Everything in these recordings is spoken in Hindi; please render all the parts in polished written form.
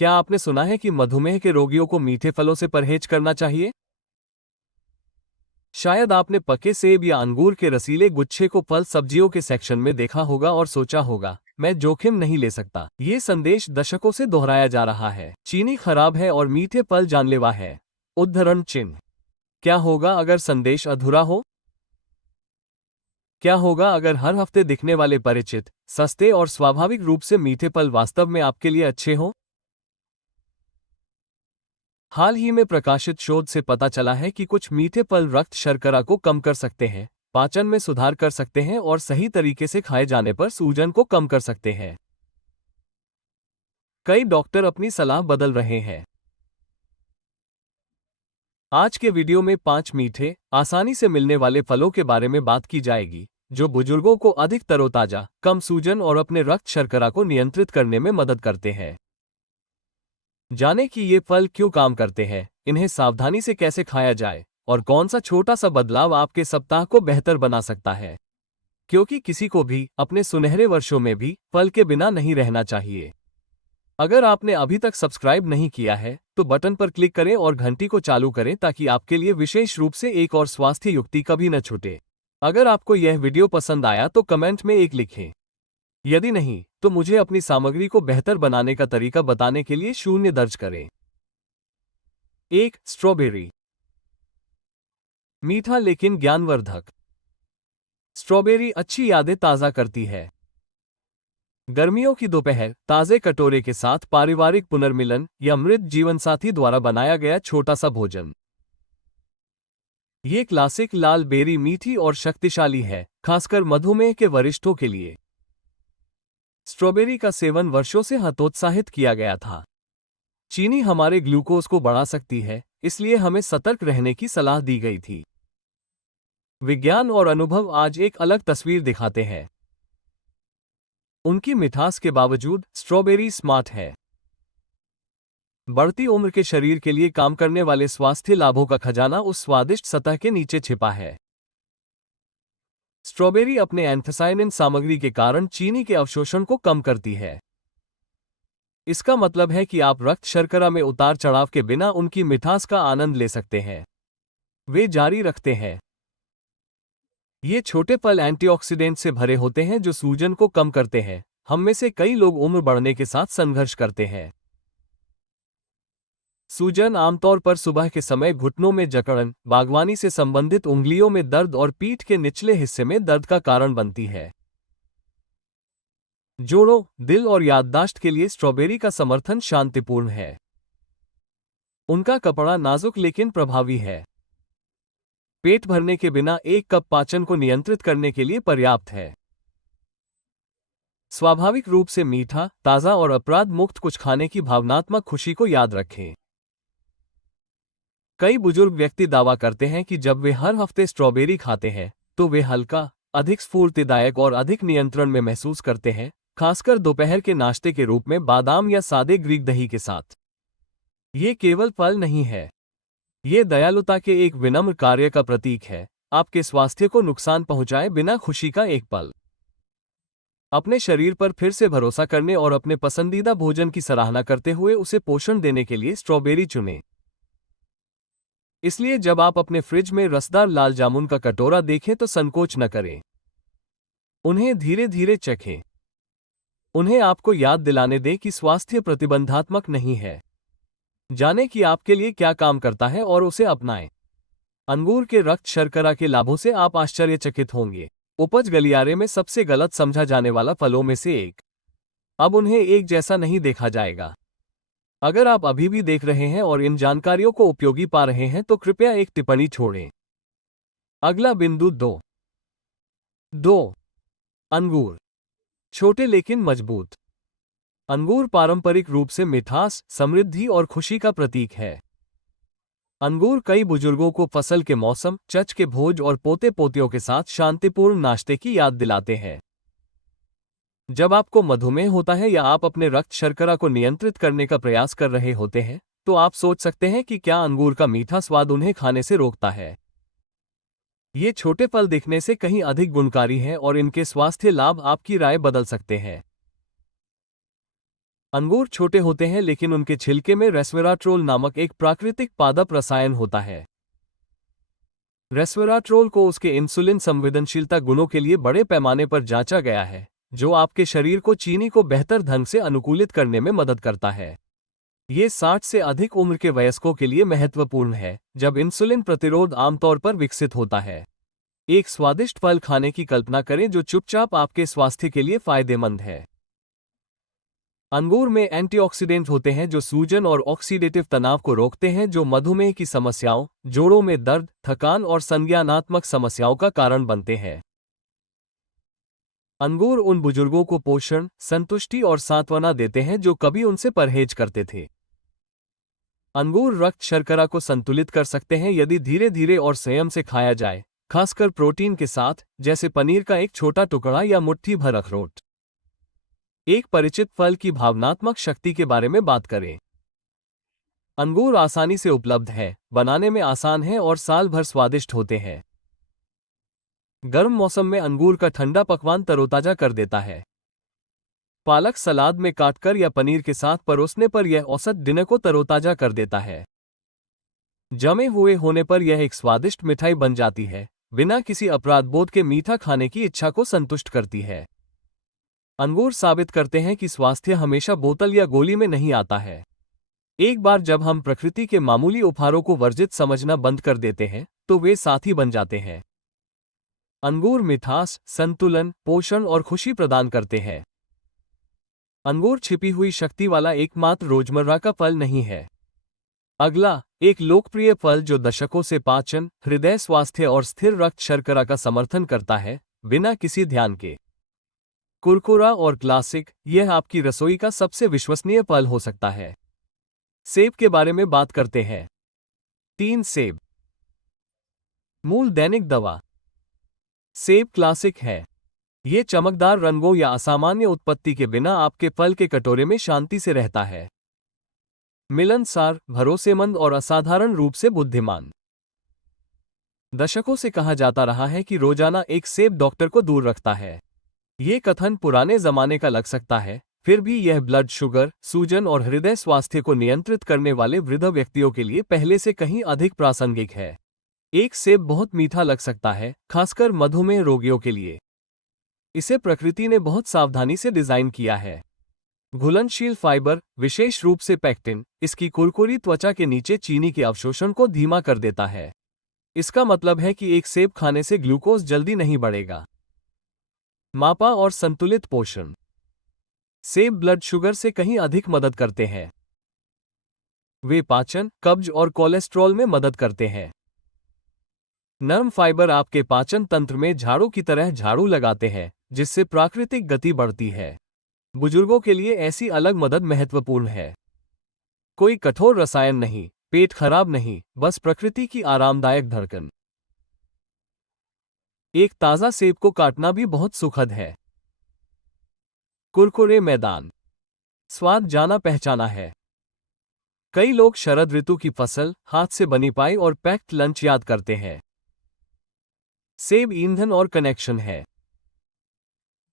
क्या आपने सुना है कि मधुमेह के रोगियों को मीठे फलों से परहेज करना चाहिए? शायद आपने पके सेब या अंगूर के रसीले गुच्छे को फल सब्जियों के सेक्शन में देखा होगा और सोचा होगा, मैं जोखिम नहीं ले सकता। ये संदेश दशकों से दोहराया जा रहा है। चीनी खराब है और मीठे फल जानलेवा है। उद्धरण चिन्ह। क्या होगा अगर संदेश अधूरा हो? क्या होगा अगर हर हफ्ते दिखने वाले परिचित, सस्ते और स्वाभाविक रूप से मीठे फल वास्तव में आपके लिए अच्छे हों? हाल ही में प्रकाशित शोध से पता चला है कि कुछ मीठे फल रक्त शर्करा को कम कर सकते हैं, पाचन में सुधार कर सकते हैं और सही तरीके से खाए जाने पर सूजन को कम कर सकते हैं। कई डॉक्टर अपनी सलाह बदल रहे हैं। आज के वीडियो में 5 मीठे, आसानी से मिलने वाले फलों के बारे में बात की जाएगी, जो बुजुर्गों को अधिक तरोताजा, कम सूजन और अपने रक्त शर्करा को नियंत्रित करने में मदद करते हैं। जाने कि ये फल क्यों काम करते हैं, इन्हें सावधानी से कैसे खाया जाए और कौन सा छोटा सा बदलाव आपके सप्ताह को बेहतर बना सकता है। क्योंकि किसी को भी अपने सुनहरे वर्षों में भी फल के बिना नहीं रहना चाहिए। अगर आपने अभी तक सब्सक्राइब नहीं किया है तो बटन पर क्लिक करें और घंटी को चालू करें ताकि आपके लिए विशेष रूप से एक और स्वास्थ्य युक्ति कभी न छूटे। अगर आपको यह वीडियो पसंद आया तो कमेंट में एक लिखें। यदि नहीं तो मुझे अपनी सामग्री को बेहतर बनाने का तरीका बताने के लिए 0 दर्ज करें। 1. स्ट्रॉबेरी। मीठा लेकिन ज्ञानवर्धक। स्ट्रॉबेरी अच्छी यादें ताज़ा करती है। गर्मियों की दोपहर, ताज़े कटोरे के साथ पारिवारिक पुनर्मिलन या मृत जीवनसाथी द्वारा बनाया गया छोटा सा भोजन। ये क्लासिक लाल बेरी मीठी और शक्तिशाली है, खासकर मधुमेह के वरिष्ठों के लिए। स्ट्रॉबेरी का सेवन वर्षों से हतोत्साहित किया गया था। चीनी हमारे ग्लूकोज को बढ़ा सकती है, इसलिए हमें सतर्क रहने की सलाह दी गई थी। विज्ञान और अनुभव आज एक अलग तस्वीर दिखाते हैं। उनकी मिठास के बावजूद स्ट्रॉबेरी स्मार्ट है। बढ़ती उम्र के शरीर के लिए काम करने वाले स्वास्थ्य लाभों का खजाना उस स्वादिष्ट सतह के नीचे छिपा है। स्ट्रॉबेरी अपने एंथोसायनिन सामग्री के कारण चीनी के अवशोषण को कम करती है। इसका मतलब है कि आप रक्त शर्करा में उतार चढ़ाव के बिना उनकी मिठास का आनंद ले सकते हैं। वे जारी रखते हैं। ये छोटे फल एंटीऑक्सीडेंट से भरे होते हैं जो सूजन को कम करते हैं। हम में से कई लोग उम्र बढ़ने के साथ संघर्ष करते हैं। सूजन आमतौर पर सुबह के समय घुटनों में जकड़न, बागवानी से संबंधित उंगलियों में दर्द और पीठ के निचले हिस्से में दर्द का कारण बनती है। जोड़ों, दिल और याददाश्त के लिए स्ट्रॉबेरी का समर्थन शांतिपूर्ण है। उनका कपड़ा नाजुक लेकिन प्रभावी है। पेट भरने के बिना 1 कप पाचन को नियंत्रित करने के लिए पर्याप्त है। स्वाभाविक रूप से मीठा, ताज़ा और अपराध मुक्त कुछ खाने की भावनात्मक खुशी को याद रखें। कई बुजुर्ग व्यक्ति दावा करते हैं कि जब वे हर हफ्ते स्ट्रॉबेरी खाते हैं तो वे हल्का, अधिक स्फूर्तिदायक और अधिक नियंत्रण में महसूस करते हैं, खासकर दोपहर के नाश्ते के रूप में बादाम या सादे ग्रीक दही के साथ। ये केवल फल नहीं है, ये दयालुता के एक विनम्र कार्य का प्रतीक है, आपके स्वास्थ्य को नुकसान पहुंचाए बिना खुशी का एक पल। अपने शरीर पर फिर से भरोसा करने और अपने पसंदीदा भोजन की सराहना करते हुए उसे पोषण देने के लिए स्ट्रॉबेरी चुनें। इसलिए जब आप अपने फ्रिज में रसदार लाल जामुन का कटोरा देखें तो संकोच न करें। उन्हें धीरे धीरे चखें। उन्हें आपको याद दिलाने दें कि स्वास्थ्य प्रतिबंधात्मक नहीं है। जानें कि आपके लिए क्या काम करता है और उसे अपनाएं। अंगूर के रक्त शर्करा के लाभों से आप आश्चर्यचकित होंगे। उपज गलियारे में सबसे गलत समझा जाने वाला फलों में से एक। अब उन्हें एक जैसा नहीं देखा जाएगा। अगर आप अभी भी देख रहे हैं और इन जानकारियों को उपयोगी पा रहे हैं तो कृपया एक टिप्पणी छोड़ें। अगला बिंदु 2. अंगूर। छोटे लेकिन मजबूत। अंगूर पारंपरिक रूप से मिठास, समृद्धि और खुशी का प्रतीक है। अंगूर कई बुजुर्गों को फसल के मौसम, चच के भोज और पोते पोतियों के साथ शांतिपूर्ण नाश्ते की याद दिलाते हैं। जब आपको मधुमेह होता है या आप अपने रक्त शर्करा को नियंत्रित करने का प्रयास कर रहे होते हैं तो आप सोच सकते हैं कि क्या अंगूर का मीठा स्वाद उन्हें खाने से रोकता है। ये छोटे फल दिखने से कहीं अधिक गुणकारी हैं और इनके स्वास्थ्य लाभ आपकी राय बदल सकते हैं। अंगूर छोटे होते हैं लेकिन उनके छिलके में रेस्वेराट्रोल नामक एक प्राकृतिक पादप रसायन होता है। रेस्वेराट्रोल को उसके इंसुलिन संवेदनशीलता गुणों के लिए बड़े पैमाने पर जांचा गया है, जो आपके शरीर को चीनी को बेहतर ढंग से अनुकूलित करने में मदद करता है। ये 60 से अधिक उम्र के वयस्कों के लिए महत्वपूर्ण है, जब इंसुलिन प्रतिरोध आमतौर पर विकसित होता है। एक स्वादिष्ट फल खाने की कल्पना करें जो चुपचाप आपके स्वास्थ्य के लिए फायदेमंद है। अंगूर में एंटीऑक्सीडेंट होते हैं जो सूजन और ऑक्सीडेटिव तनाव को रोकते हैं, जो मधुमेह की समस्याओं, जोड़ों में दर्द, थकान और संज्ञानात्मक समस्याओं का कारण बनते हैं। अंगूर उन बुजुर्गों को पोषण, संतुष्टि और सांत्वना देते हैं जो कभी उनसे परहेज करते थे। अंगूर रक्त शर्करा को संतुलित कर सकते हैं यदि धीरे धीरे और संयम से खाया जाए, खासकर प्रोटीन के साथ, जैसे पनीर का एक छोटा टुकड़ा या मुट्ठी भर अखरोट। एक परिचित फल की भावनात्मक शक्ति के बारे में बात करें। अंगूर आसानी से उपलब्ध है, बनाने में आसान है और साल भर स्वादिष्ट होते हैं। गर्म मौसम में अंगूर का ठंडा पकवान तरोताजा कर देता है। पालक सलाद में काटकर या पनीर के साथ परोसने पर यह औसत डिनर को तरोताजा कर देता है। जमे हुए होने पर यह एक स्वादिष्ट मिठाई बन जाती है, बिना किसी अपराधबोध के मीठा खाने की इच्छा को संतुष्ट करती है। अंगूर साबित करते हैं कि स्वास्थ्य हमेशा बोतल या गोली में नहीं आता है। एक बार जब हम प्रकृति के मामूली उपहारों को वर्जित समझना बंद कर देते हैं, तो वे साथी बन जाते हैं। अंगूर मिठास, संतुलन, पोषण और खुशी प्रदान करते हैं। अंगूर छिपी हुई शक्ति वाला एकमात्र रोजमर्रा का फल नहीं है। अगला, एक लोकप्रिय फल जो दशकों से पाचन, हृदय स्वास्थ्य और स्थिर रक्त शर्करा का समर्थन करता है, बिना किसी ध्यान के। कुरकुरा और क्लासिक, यह आपकी रसोई का सबसे विश्वसनीय फल हो सकता है। सेब के बारे में बात करते हैं। 3 सेब। मूल दैनिक दवा। सेब क्लासिक है। ये चमकदार रंगों या असामान्य उत्पत्ति के बिना आपके फल के कटोरे में शांति से रहता है। मिलनसार, भरोसेमंद और असाधारण रूप से बुद्धिमान। दशकों से कहा जाता रहा है कि रोजाना एक सेब डॉक्टर को दूर रखता है। ये कथन पुराने जमाने का लग सकता है, फिर भी यह ब्लड शुगर, सूजन और हृदय स्वास्थ्य को नियंत्रित करने वाले वृद्ध व्यक्तियों के लिए पहले से कहीं अधिक प्रासंगिक है। एक सेब बहुत मीठा लग सकता है, खासकर मधुमेह रोगियों के लिए। इसे प्रकृति ने बहुत सावधानी से डिजाइन किया है। घुलनशील फाइबर, विशेष रूप से पेक्टिन, इसकी कुरकुरी त्वचा के नीचे चीनी के अवशोषण को धीमा कर देता है। इसका मतलब है कि एक सेब खाने से ग्लूकोज जल्दी नहीं बढ़ेगा। मापा और संतुलित पोषण। सेब ब्लड शुगर से कहीं अधिक मदद करते हैं। वे पाचन, कब्ज और कोलेस्ट्रॉल में मदद करते हैं। नरम फाइबर आपके पाचन तंत्र में झाड़ू की तरह झाड़ू लगाते हैं, जिससे प्राकृतिक गति बढ़ती है। बुजुर्गों के लिए ऐसी अलग मदद महत्वपूर्ण है। कोई कठोर रसायन नहीं, पेट खराब नहीं, बस प्रकृति की आरामदायक धड़कन। एक ताज़ा सेब को काटना भी बहुत सुखद है। कुरकुरे मैदान। स्वाद जाना पहचाना है। कई लोग शरद ऋतु की फसल, हाथ से बनी पाई और पैक्ड लंच याद करते हैं। सेब ईंधन और कनेक्शन है।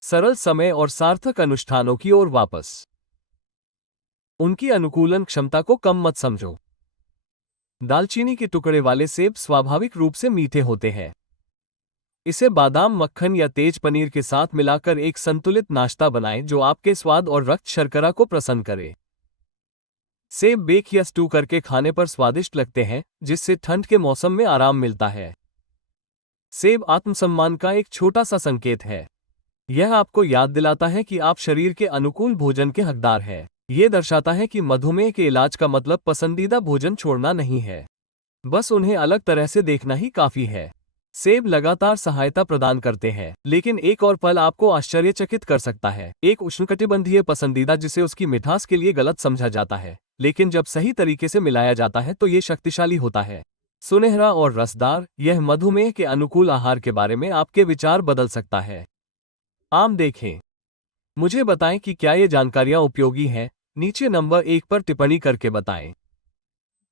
सरल समय और सार्थक अनुष्ठानों की ओर वापस। उनकी अनुकूलन क्षमता को कम मत समझो। दालचीनी के टुकड़े वाले सेब स्वाभाविक रूप से मीठे होते हैं। इसे बादाम मक्खन या तेज पनीर के साथ मिलाकर एक संतुलित नाश्ता बनाएं जो आपके स्वाद और रक्त शर्करा को प्रसन्न करे। सेब बेक या स्टू करके खाने पर स्वादिष्ट लगते हैं, जिससे ठंड के मौसम में आराम मिलता है। सेब आत्मसम्मान का एक छोटा सा संकेत है। यह आपको याद दिलाता है कि आप शरीर के अनुकूल भोजन के हकदार हैं। यह दर्शाता है कि मधुमेह के इलाज का मतलब पसंदीदा भोजन छोड़ना नहीं है, बस उन्हें अलग तरह से देखना ही काफी है। सेब लगातार सहायता प्रदान करते हैं, लेकिन एक और फल आपको आश्चर्यचकित कर सकता है। एक उष्णकटिबंधीय पसंदीदा जिसे उसकी मिठास के लिए गलत समझा जाता है, लेकिन जब सही तरीके से मिलाया जाता है तो ये शक्तिशाली होता है। सुनहरा और रसदार, यह मधुमेह के अनुकूल आहार के बारे में आपके विचार बदल सकता है। आम देखें। मुझे बताएं कि क्या ये जानकारियां उपयोगी हैं। नीचे नंबर 1 पर टिप्पणी करके बताएं।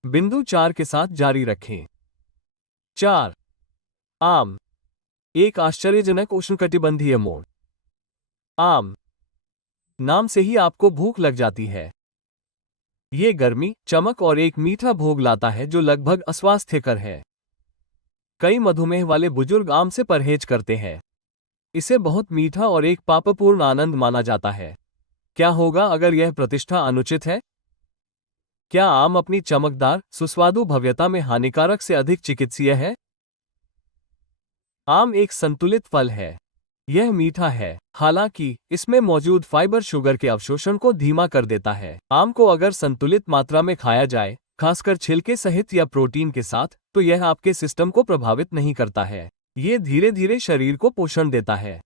बिंदु 4 के साथ जारी रखें। 4. आम। एक आश्चर्यजनक उष्णकटिबंधीय मोड़। आम नाम से ही आपको भूख लग जाती है। ये गर्मी, चमक और एक मीठा भोग लाता है जो लगभग अस्वास्थ्यकर है। कई मधुमेह वाले बुजुर्ग आम से परहेज करते हैं। इसे बहुत मीठा और एक पापपूर्ण आनंद माना जाता है। क्या होगा अगर यह प्रतिष्ठा अनुचित है? क्या आम अपनी चमकदार, सुस्वादु भव्यता में हानिकारक से अधिक चिकित्सीय है? आम एक संतुलित फल है। यह मीठा है, हालांकि इसमें मौजूद फाइबर शुगर के अवशोषण को धीमा कर देता है। आम को अगर संतुलित मात्रा में खाया जाए, खासकर छिलके सहित या प्रोटीन के साथ, तो यह आपके सिस्टम को प्रभावित नहीं करता है। ये धीरे धीरे शरीर को पोषण देता है।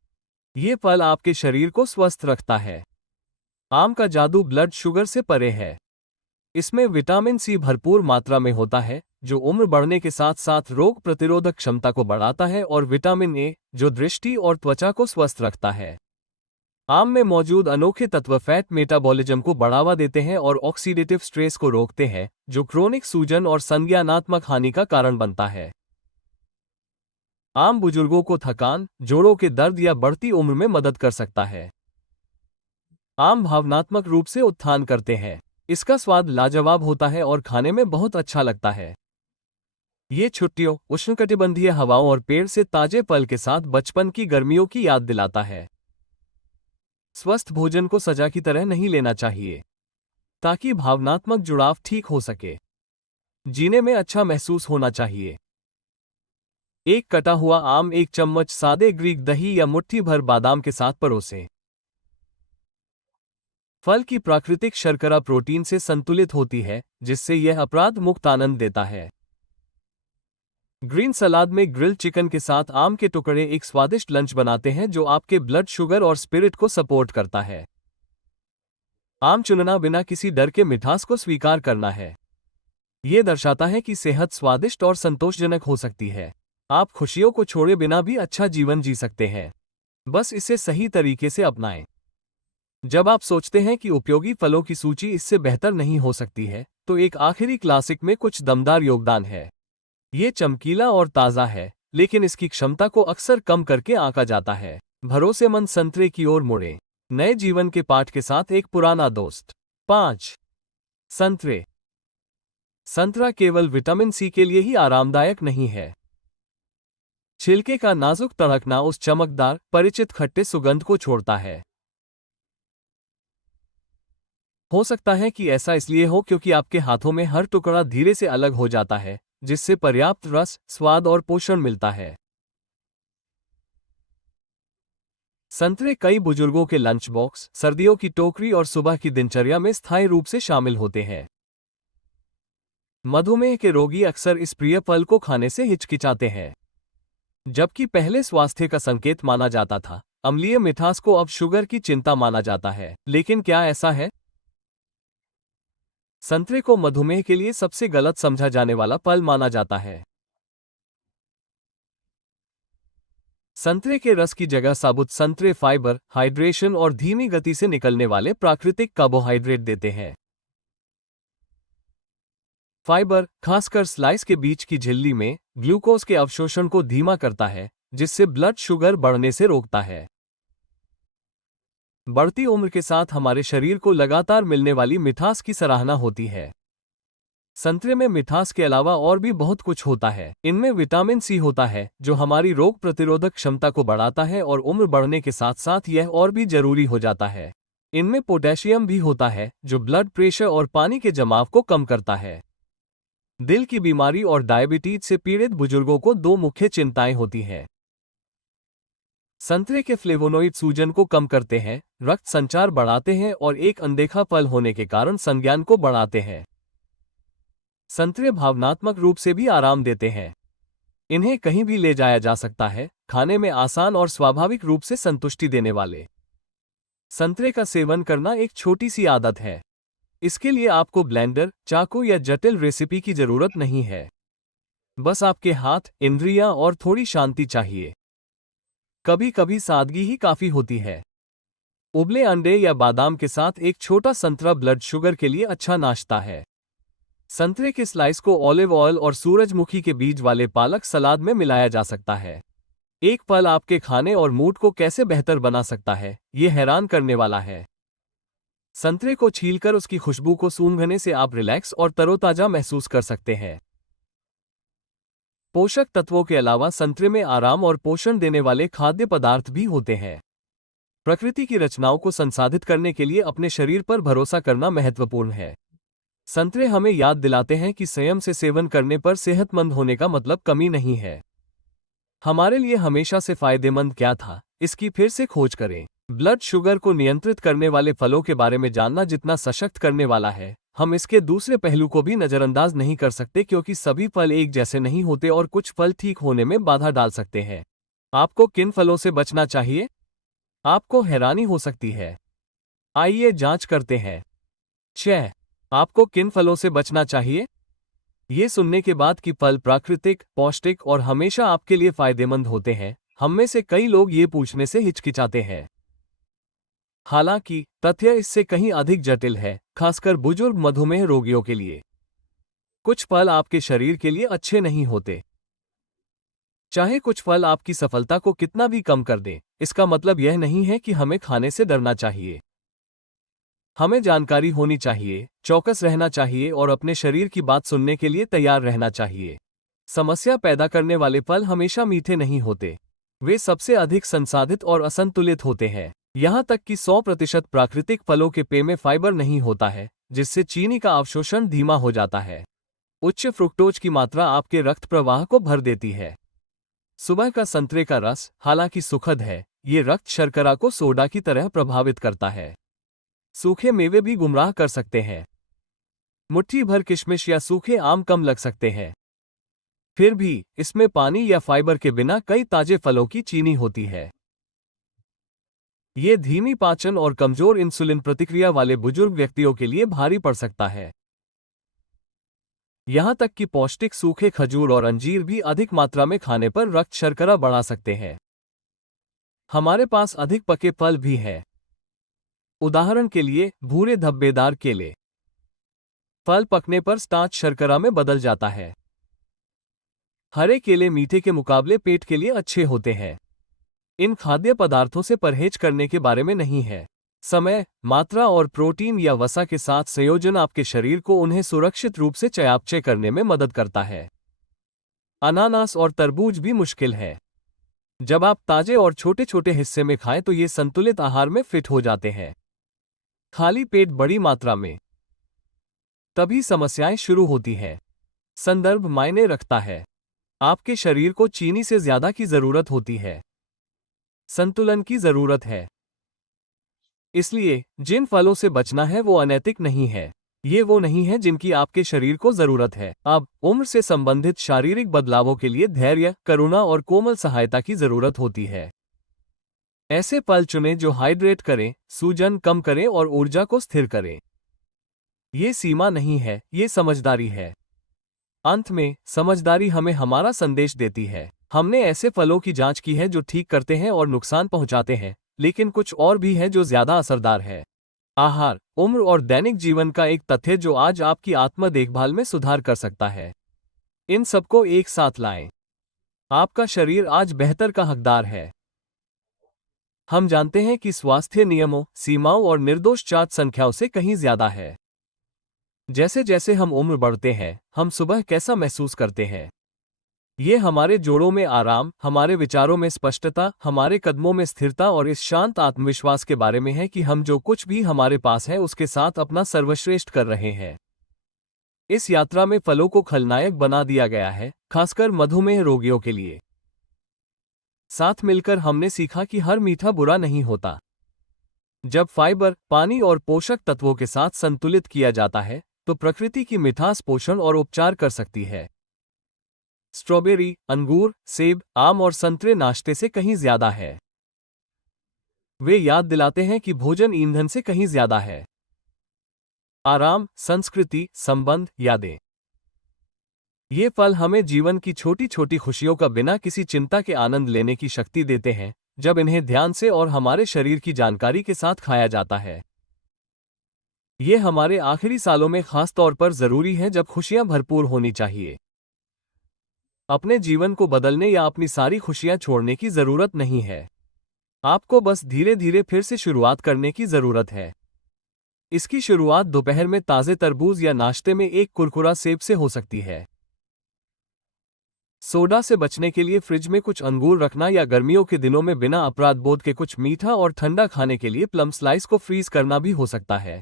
ये फल आपके शरीर को स्वस्थ रखता है। आम का जादू ब्लड शुगर से परे है। इसमें विटामिन सी भरपूर मात्रा में होता है, जो उम्र बढ़ने के साथ साथ रोग प्रतिरोधक क्षमता को बढ़ाता है, और विटामिन ए, जो दृष्टि और त्वचा को स्वस्थ रखता है। आम में मौजूद अनोखे तत्व फैट मेटाबॉलिज्म को बढ़ावा देते हैं और ऑक्सीडेटिव स्ट्रेस को रोकते हैं, जो क्रोनिक सूजन और संज्ञानात्मक हानि का कारण बनता है। आम बुजुर्गों को थकान, जोड़ों के दर्द या बढ़ती उम्र में मदद कर सकता है। आम भावनात्मक रूप से उत्थान करते हैं। इसका स्वाद लाजवाब होता है और खाने में बहुत अच्छा लगता है। ये छुट्टियों, उष्णकटिबंधीय हवाओं और पेड़ से ताजे फल के साथ बचपन की गर्मियों की याद दिलाता है। स्वस्थ भोजन को सजा की तरह नहीं लेना चाहिए, ताकि भावनात्मक जुड़ाव ठीक हो सके। जीने में अच्छा महसूस होना चाहिए। एक कटा हुआ आम, एक चम्मच सादे ग्रीक दही या मुट्ठी भर बादाम के साथ परोसें। फल की प्राकृतिक शर्करा प्रोटीन से संतुलित होती है, जिससे यह अपराध मुक्त आनंद देता है। ग्रीन सलाद में ग्रिल चिकन के साथ आम के टुकड़े एक स्वादिष्ट लंच बनाते हैं जो आपके ब्लड शुगर और स्पिरिट को सपोर्ट करता है। आम चुनना बिना किसी डर के मिठास को स्वीकार करना है। यह दर्शाता है कि सेहत स्वादिष्ट और संतोषजनक हो सकती है। आप खुशियों को छोड़े बिना भी अच्छा जीवन जी सकते हैं। बस इसे सही तरीके से अपनाएं। जब आप सोचते हैं कि उपयोगी फलों की सूची इससे बेहतर नहीं हो सकती है, तो एक आखिरी क्लासिक में कुछ दमदार योगदान है। ये चमकीला और ताज़ा है, लेकिन इसकी क्षमता को अक्सर कम करके आंका जाता है। भरोसेमंद संतरे की ओर मुड़े, नए जीवन के पाठ के साथ एक पुराना दोस्त। 5. संतरे। संतरा केवल विटामिन सी के लिए ही आरामदायक नहीं है। छिलके का नाजुक तड़कना उस चमकदार, परिचित खट्टे सुगंध को छोड़ता है। हो सकता है कि ऐसा इसलिए हो क्योंकि आपके हाथों में हर टुकड़ा धीरे से अलग हो जाता है, जिससे पर्याप्त रस, स्वाद और पोषण मिलता है। संतरे कई बुजुर्गों के लंच बॉक्स, सर्दियों की टोकरी और सुबह की दिनचर्या में स्थायी रूप से शामिल होते हैं। मधुमेह के रोगी अक्सर इस प्रिय फल को खाने से हिचकिचाते हैं। जबकि पहले स्वास्थ्य का संकेत माना जाता था, अम्लीय मिठास को अब शुगर की चिंता माना जाता है। लेकिन क्या ऐसा है? संतरे को मधुमेह के लिए सबसे गलत समझा जाने वाला फल माना जाता है। संतरे के रस की जगह साबुत संतरे फाइबर, हाइड्रेशन और धीमी गति से निकलने वाले प्राकृतिक कार्बोहाइड्रेट देते हैं। फाइबर, खासकर स्लाइस के बीच की झिल्ली में, ग्लूकोज के अवशोषण को धीमा करता है, जिससे ब्लड शुगर बढ़ने से रोकता है। बढ़ती उम्र के साथ हमारे शरीर को लगातार मिलने वाली मिठास की सराहना होती है। संतरे में मिठास के अलावा और भी बहुत कुछ होता है। इनमें विटामिन सी होता है, जो हमारी रोग प्रतिरोधक क्षमता को बढ़ाता है, और उम्र बढ़ने के साथ साथ यह और भी जरूरी हो जाता है। इनमें पोटेशियम भी होता है, जो ब्लड प्रेशर और पानी के जमाव को कम करता है। दिल की बीमारी और डायबिटीज से पीड़ित बुजुर्गों को दो मुख्य चिंताएं होती हैं। संतरे के फ्लेवोनोइड सूजन को कम करते हैं, रक्त संचार बढ़ाते हैं और एक अनदेखा फल होने के कारण संज्ञान को बढ़ाते हैं। संतरे भावनात्मक रूप से भी आराम देते हैं। इन्हें कहीं भी ले जाया जा सकता है, खाने में आसान और स्वाभाविक रूप से संतुष्टि देने वाले। संतरे का सेवन करना एक छोटी सी आदत है। इसके लिए आपको ब्लेंडर, चाकू या जटिल रेसिपी की जरूरत नहीं है। बस आपके हाथ, इंद्रियां और थोड़ी शांति चाहिए। कभी कभी सादगी ही काफी होती है। उबले अंडे या बादाम के साथ एक छोटा संतरा ब्लड शुगर के लिए अच्छा नाश्ता है। संतरे के स्लाइस को ऑलिव ऑयल और सूरजमुखी के बीज वाले पालक सलाद में मिलाया जा सकता है। एक फल आपके खाने और मूड को कैसे बेहतर बना सकता है, ये हैरान करने वाला है। संतरे को छीलकर उसकी खुशबू को सूंघने से आप रिलैक्स और तरोताजा महसूस कर सकते हैं। पोषक तत्वों के अलावा संतरे में आराम और पोषण देने वाले खाद्य पदार्थ भी होते हैं। प्रकृति की रचनाओं को संसाधित करने के लिए अपने शरीर पर भरोसा करना महत्वपूर्ण है। संतरे हमें याद दिलाते हैं कि संयम से सेवन करने पर सेहतमंद होने का मतलब कमी नहीं है। हमारे लिए हमेशा से फायदेमंद क्या था, इसकी फिर से खोज करें। ब्लड शुगर को नियंत्रित करने वाले फलों के बारे में जानना जितना सशक्त करने वाला है, हम इसके दूसरे पहलू को भी नजरअंदाज नहीं कर सकते, क्योंकि सभी फल एक जैसे नहीं होते और कुछ फल ठीक होने में बाधा डाल सकते हैं। आपको किन फलों से बचना चाहिए? आपको हैरानी हो सकती है। आइए जांच करते हैं। 6. आपको किन फलों से बचना चाहिए? ये सुनने के बाद कि फल प्राकृतिक, पौष्टिक और हमेशा आपके लिए फायदेमंद होते हैं, हम में से कई लोग ये पूछने से हिचकिचाते हैं। हालांकि तथ्य इससे कहीं अधिक जटिल है, खासकर बुजुर्ग मधुमेह रोगियों के लिए। कुछ फल आपके शरीर के लिए अच्छे नहीं होते। चाहे कुछ फल आपकी सफलता को कितना भी कम कर दें, इसका मतलब यह नहीं है कि हमें खाने से डरना चाहिए। हमें जानकारी होनी चाहिए, चौकस रहना चाहिए और अपने शरीर की बात सुनने के लिए तैयार रहना चाहिए। समस्या पैदा करने वाले फल हमेशा मीठे नहीं होते। वे सबसे अधिक संसाधित और असंतुलित होते हैं। यहाँ तक कि 100% प्राकृतिक फलों के पेय में फाइबर नहीं होता है, जिससे चीनी का अवशोषण धीमा हो जाता है। उच्च फ्रुक्टोज की मात्रा आपके रक्त प्रवाह को भर देती है। सुबह का संतरे का रस, हालांकि सुखद है, ये रक्त शर्करा को सोडा की तरह प्रभावित करता है। सूखे मेवे भी गुमराह कर सकते हैं। मुट्ठी भर किशमिश या सूखे आम कम लग सकते हैं। फिर भी इसमें पानी या फाइबर के बिना कई ताजे फलों की चीनी होती है। ये धीमी पाचन और कमजोर इंसुलिन प्रतिक्रिया वाले बुजुर्ग व्यक्तियों के लिए भारी पड़ सकता है। यहां तक कि पौष्टिक सूखे खजूर और अंजीर भी अधिक मात्रा में खाने पर रक्त शर्करा बढ़ा सकते हैं। हमारे पास अधिक पके फल भी हैं। उदाहरण के लिए भूरे धब्बेदार केले। फल पकने पर स्टार्च शर्करा में बदल जाता है। हरे केले मीठे के मुकाबले पेट के लिए अच्छे होते हैं। इन खाद्य पदार्थों से परहेज करने के बारे में नहीं है। समय, मात्रा और प्रोटीन या वसा के साथ संयोजन आपके शरीर को उन्हें सुरक्षित रूप से चयापचय करने में मदद करता है। अनानास और तरबूज भी मुश्किल है। जब आप ताजे और छोटे छोटे हिस्से में खाएं तो ये संतुलित आहार में फिट हो जाते हैं। खाली पेट बड़ी मात्रा में, तभी समस्याएं शुरू होती हैं। संदर्भ मायने रखता है। आपके शरीर को चीनी से ज्यादा की जरूरत होती है। संतुलन की जरूरत है। इसलिए जिन फलों से बचना है वो अनैतिक नहीं है। ये वो नहीं है जिनकी आपके शरीर को जरूरत है। अब उम्र से संबंधित शारीरिक बदलावों के लिए धैर्य, करुणा और कोमल सहायता की जरूरत होती है। ऐसे फल चुनें जो हाइड्रेट करें, सूजन कम करें और ऊर्जा को स्थिर करें। ये सीमा नहीं है, ये समझदारी है। अंत में समझदारी हमें हमारा संदेश देती है। हमने ऐसे फलों की जांच की है जो ठीक करते हैं और नुकसान पहुंचाते हैं, लेकिन कुछ और भी है जो ज्यादा असरदार है। आहार, उम्र और दैनिक जीवन का एक तथ्य जो आज आपकी आत्म देखभाल में सुधार कर सकता है। इन सबको एक साथ लाएं। आपका शरीर आज बेहतर का हकदार है। हम जानते हैं कि स्वास्थ्य नियमों, सीमाओं और निर्दोष चार्ट संख्याओं से कहीं ज्यादा है। जैसे जैसे हम उम्र बढ़ते हैं, हम सुबह कैसा महसूस करते हैं। ये हमारे जोड़ों में आराम, हमारे विचारों में स्पष्टता, हमारे कदमों में स्थिरता और इस शांत आत्मविश्वास के बारे में है कि हम जो कुछ भी हमारे पास है उसके साथ अपना सर्वश्रेष्ठ कर रहे हैं। इस यात्रा में फलों को खलनायक बना दिया गया है, खासकर मधुमेह रोगियों के लिए। साथ मिलकर हमने सीखा कि हर मीठा बुरा नहीं होता। जब फाइबर, पानी और पोषक तत्वों के साथ संतुलित किया जाता है तो प्रकृति की मिठास पोषण और उपचार कर सकती है। स्ट्रॉबेरी, अंगूर, सेब, आम और संतरे नाश्ते से कहीं ज्यादा है। वे याद दिलाते हैं कि भोजन ईंधन से कहीं ज्यादा है। आराम, संस्कृति, संबंध, यादें। ये फल हमें जीवन की छोटी छोटी खुशियों का बिना किसी चिंता के आनंद लेने की शक्ति देते हैं, जब इन्हें ध्यान से और हमारे शरीर की जानकारी के साथ खाया जाता है। ये हमारे आखिरी सालों में खास तौर पर जरूरी है जब खुशियां भरपूर होनी चाहिए। अपने जीवन को बदलने या अपनी सारी खुशियां छोड़ने की जरूरत नहीं है। आपको बस धीरे धीरे फिर से शुरुआत करने की जरूरत है। इसकी शुरुआत दोपहर में ताज़े तरबूज या नाश्ते में एक कुरकुरा सेब से हो सकती है। सोडा से बचने के लिए फ्रिज में कुछ अंगूर रखना या गर्मियों के दिनों में बिना अपराध बोध के कुछ मीठा और ठंडा खाने के लिए प्लम स्लाइस को फ्रीज करना भी हो सकता है।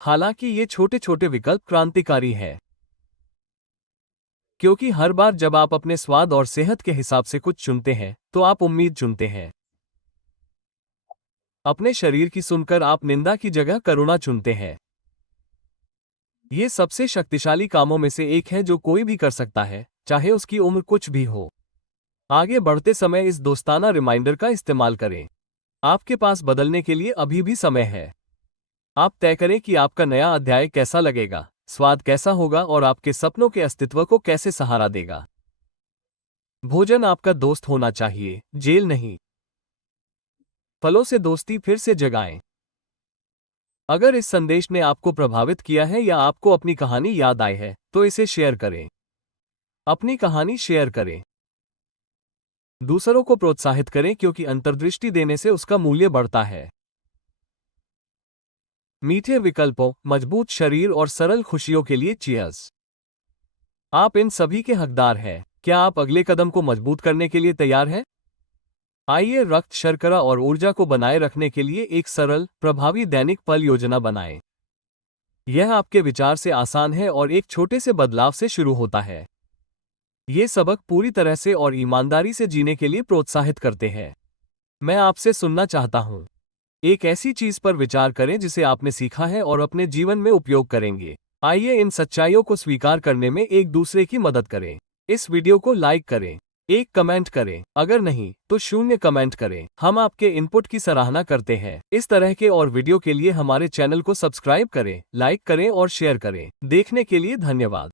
हालांकि ये छोटे छोटे विकल्प क्रांतिकारी हैं, क्योंकि हर बार जब आप अपने स्वाद और सेहत के हिसाब से कुछ चुनते हैं तो आप उम्मीद चुनते हैं। अपने शरीर की सुनकर आप निंदा की जगह करुणा चुनते हैं। ये सबसे शक्तिशाली कामों में से एक है जो कोई भी कर सकता है, चाहे उसकी उम्र कुछ भी हो। आगे बढ़ते समय इस दोस्ताना रिमाइंडर का इस्तेमाल करें। आपके पास बदलने के लिए अभी भी समय है। आप तय करें कि आपका नया अध्याय कैसा लगेगा, स्वाद कैसा होगा और आपके सपनों के अस्तित्व को कैसे सहारा देगा। भोजन आपका दोस्त होना चाहिए, जेल नहीं। फलों से दोस्ती फिर से जगाएं। अगर इस संदेश ने आपको प्रभावित किया है या आपको अपनी कहानी याद आई है तो इसे शेयर करें। अपनी कहानी शेयर करें। दूसरों को प्रोत्साहित करें क्योंकि अंतर्दृष्टि देने से उसका मूल्य बढ़ता है। मीठे विकल्पों, मजबूत शरीर और सरल खुशियों के लिए चीयर्स। आप इन सभी के हकदार हैं। क्या आप अगले कदम को मजबूत करने के लिए तैयार हैं? आइए रक्त शर्करा और ऊर्जा को बनाए रखने के लिए एक सरल, प्रभावी दैनिक पल योजना बनाएं। यह आपके विचार से आसान है और एक छोटे से बदलाव से शुरू होता है। ये सबक पूरी तरह से और ईमानदारी से जीने के लिए प्रोत्साहित करते हैं। मैं आपसे सुनना चाहता हूं। एक ऐसी चीज पर विचार करें जिसे आपने सीखा है और अपने जीवन में उपयोग करेंगे। आइए इन सच्चाइयों को स्वीकार करने में एक दूसरे की मदद करें। इस वीडियो को लाइक करें, एक कमेंट करें, अगर नहीं तो 0 कमेंट करें। हम आपके इनपुट की सराहना करते हैं। इस तरह के और वीडियो के लिए हमारे चैनल को सब्सक्राइब करें, लाइक करें और शेयर करें। देखने के लिए धन्यवाद।